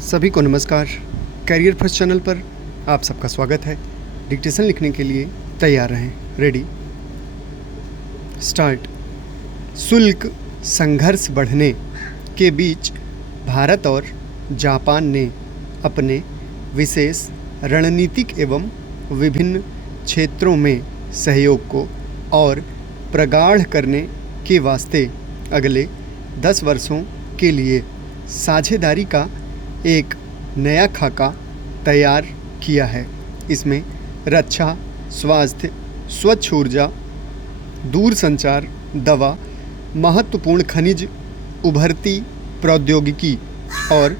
सभी को नमस्कार। करियर फर्स्ट चैनल पर आप सबका स्वागत है। डिक्टेशन लिखने के लिए तैयार रहें। Ready start. शुल्क संघर्ष बढ़ने के बीच भारत और जापान ने अपने विशेष रणनीतिक एवं विभिन्न क्षेत्रों में सहयोग को और प्रगाढ़ करने के वास्ते अगले 10 वर्षों के लिए साझेदारी का एक नया खाका तैयार किया है। इसमें रक्षा, स्वास्थ्य, स्वच्छ ऊर्जा, दूरसंचार, दवा, महत्वपूर्ण खनिज, उभरती प्रौद्योगिकी और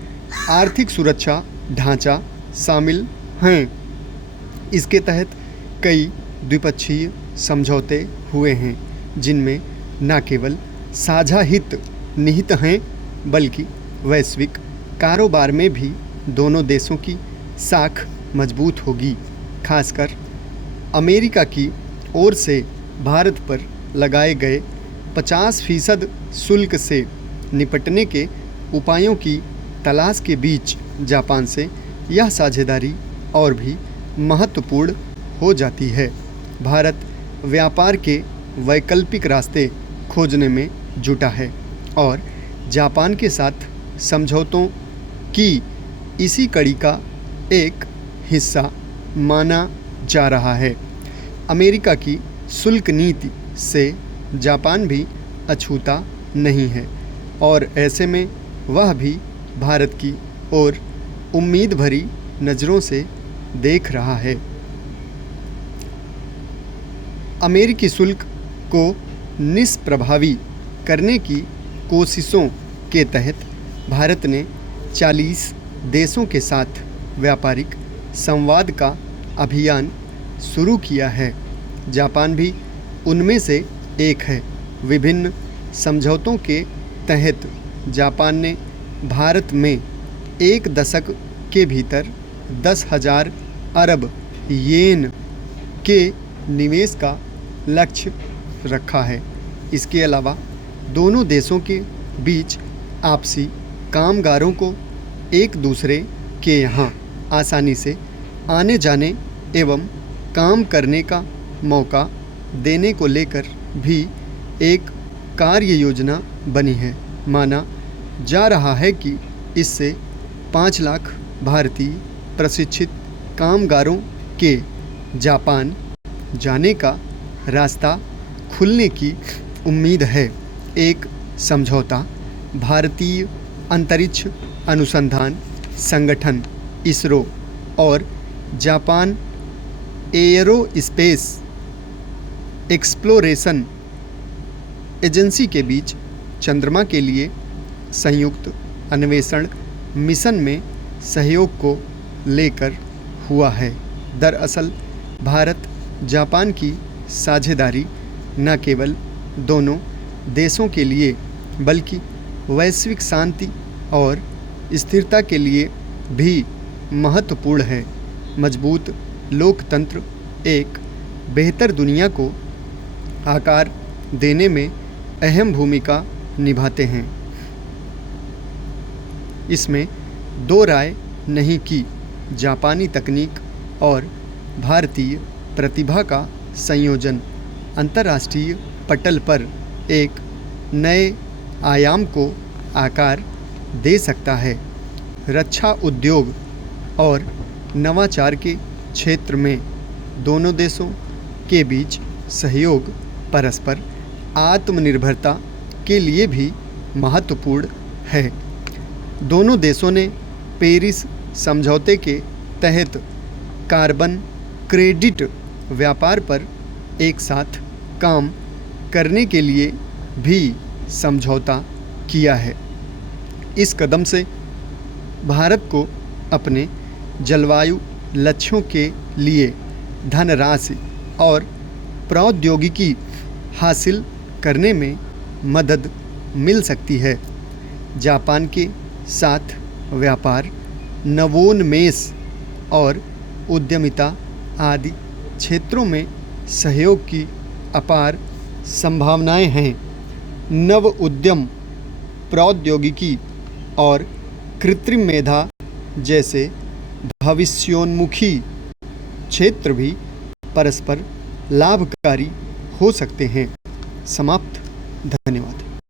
आर्थिक सुरक्षा ढांचा शामिल हैं। इसके तहत कई द्विपक्षीय समझौते हुए हैं, जिनमें न केवल साझा हित निहित हैं बल्कि वैश्विक कारोबार में भी दोनों देशों की साख मजबूत होगी। खासकर अमेरिका की ओर से भारत पर लगाए गए 50% शुल्क से निपटने के उपायों की तलाश के बीच जापान से यह साझेदारी और भी महत्वपूर्ण हो जाती है। भारत व्यापार के वैकल्पिक रास्ते खोजने में जुटा है और जापान के साथ समझौतों की इसी कड़ी का एक हिस्सा माना जा रहा है। अमेरिका की शुल्क नीति से जापान भी अछूता नहीं है और ऐसे में वह भी भारत की ओर उम्मीद भरी नज़रों से देख रहा है। अमेरिकी शुल्क को निष्प्रभावी करने की कोशिशों के तहत भारत ने 40 देशों के साथ व्यापारिक संवाद का अभियान शुरू किया है। जापान भी उनमें से एक है। विभिन्न समझौतों के तहत जापान ने भारत में एक दशक के भीतर 10,000 अरब येन के निवेश का लक्ष्य रखा है। इसके अलावा दोनों देशों के बीच आपसी कामगारों को एक दूसरे के यहाँ आसानी से आने जाने एवं काम करने का मौका देने को लेकर भी एक कार्य योजना बनी है। माना जा रहा है कि इससे 5 लाख भारतीय प्रशिक्षित कामगारों के जापान जाने का रास्ता खुलने की उम्मीद है। एक समझौता भारतीय अंतरिक्ष अनुसंधान संगठन इसरो और जापान एयरोस्पेस एक्सप्लोरेशन एजेंसी के बीच चंद्रमा के लिए संयुक्त अन्वेषण मिशन में सहयोग को लेकर हुआ है। दरअसल भारत जापान की साझेदारी न केवल दोनों देशों के लिए बल्कि वैश्विक शांति और स्थिरता के लिए भी महत्वपूर्ण है। मजबूत लोकतंत्र एक बेहतर दुनिया को आकार देने में अहम भूमिका निभाते हैं। इसमें दो राय नहीं कि जापानी तकनीक और भारतीय प्रतिभा का संयोजन अंतर्राष्ट्रीय पटल पर एक नए आयाम को आकार दे सकता है। रक्षा उद्योग और नवाचार के क्षेत्र में दोनों देशों के बीच सहयोग परस्पर आत्मनिर्भरता के लिए भी महत्वपूर्ण है। दोनों देशों ने पेरिस समझौते के तहत कार्बन क्रेडिट व्यापार पर एक साथ काम करने के लिए भी समझौता किया है। इस कदम से भारत को अपने जलवायु लक्ष्यों के लिए धनराशि और प्रौद्योगिकी हासिल करने में मदद मिल सकती है। जापान के साथ व्यापार, नवोन्मेष और उद्यमिता आदि क्षेत्रों में सहयोग की अपार संभावनाएं हैं। नव उद्यम, प्रौद्योगिकी और कृत्रिम मेधा जैसे भविष्योन्मुखी क्षेत्र भी परस्पर लाभकारी हो सकते हैं। समाप्त। धन्यवाद।